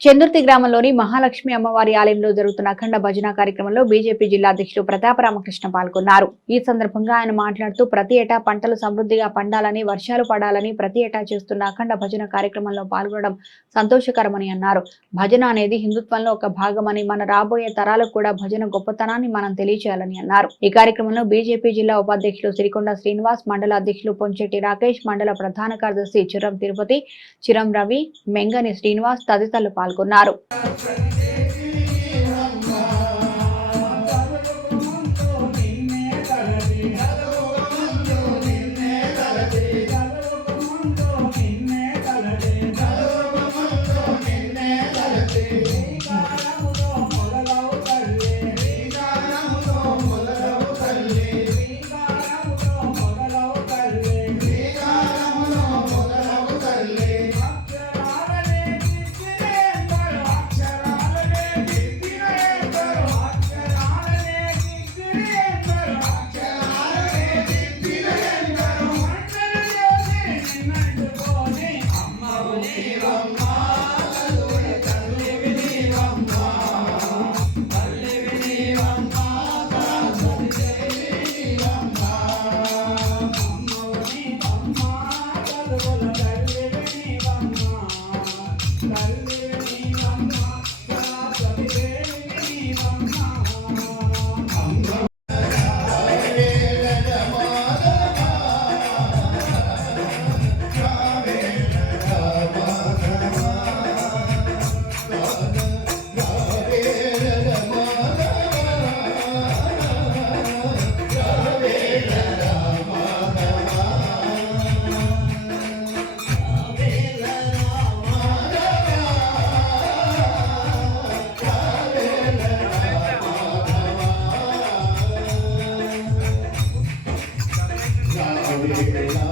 చందుర్తి గ్రామంలోని మహాలక్ష్మి అమ్మవారి ఆలయంలో జరుగుతున్న అఖండ భజన కార్యక్రమంలో బీజేపీ జిల్లా అధ్యక్షుడు ప్రతాప రామకృష్ణ పాల్గొన్నారు. ఈ సందర్భంగా ఆయన మాట్లాడుతూ ప్రతి ఏటా పంటలు సమృద్ధిగా పండాలని వర్షాలు పడాలని ప్రతి ఏటా చేస్తున్న అఖండ భజన కార్యక్రమంలో పాల్గొనడం సంతోషకరమని అన్నారు. భజన అనేది హిందుత్వంలో ఒక భాగమని మన రాబోయే తరాలకు కూడా భజన గొప్పతనాన్ని మనం తెలియచేయాలని అన్నారు. ఈ కార్యక్రమంలో బీజేపీ జిల్లా ఉపాధ్యక్షులు సిరికొండ శ్రీనివాస్ మండల అధ్యక్షులు పొంచెట్టి రాకేష్ మండల ప్రధాన కార్యదర్శి చిరం తిరుపతి చిరం రవి మెంగని శ్రీనివాస్ తదితరులు పాల్గొన్నారు. Amen.